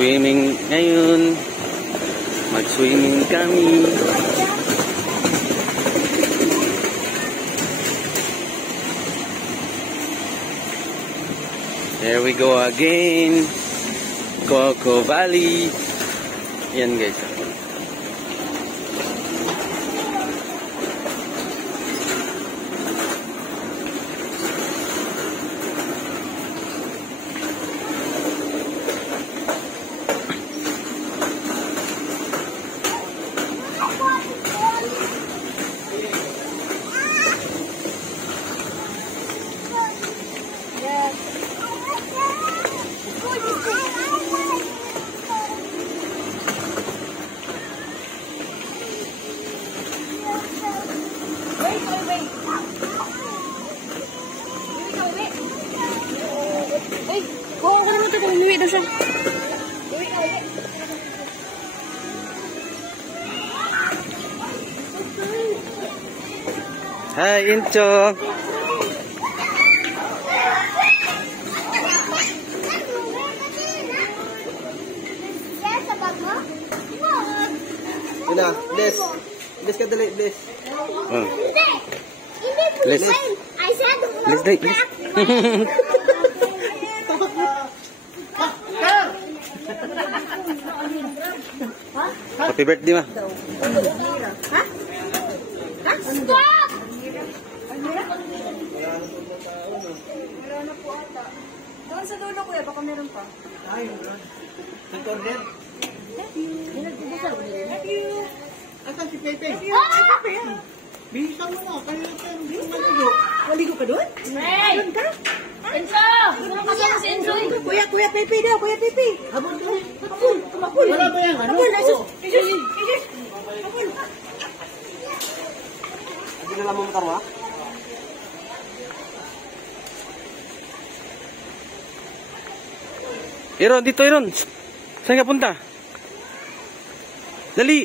Swimming ngayon. Mag-swimming kami. There we go again. Coco Valley. Yan guys. Hai Inco. Ina, bless. Bless ka dali, bless. Bless. Bless dali, bless. Happy birthday ma. Ha? Stop! Meron na po ata. Doon sa dulo kuya, baka meron pa. Ayun. Nag-order. Love you. Asan si Pepe? Pepe. Bisa mo na. Kaya natin maligo. Maligo ka doon? Hey! Doon ka? Enzo! Sino kasama si Enzo? Kuya Pepe daw, Kuya Pepe. Habol kami. Habol. Wala ba yan? Ano? Habol, asus. Habol. Hindi na lang mo matarwa? Iron, dito Iron. Saan ka punta? Dali.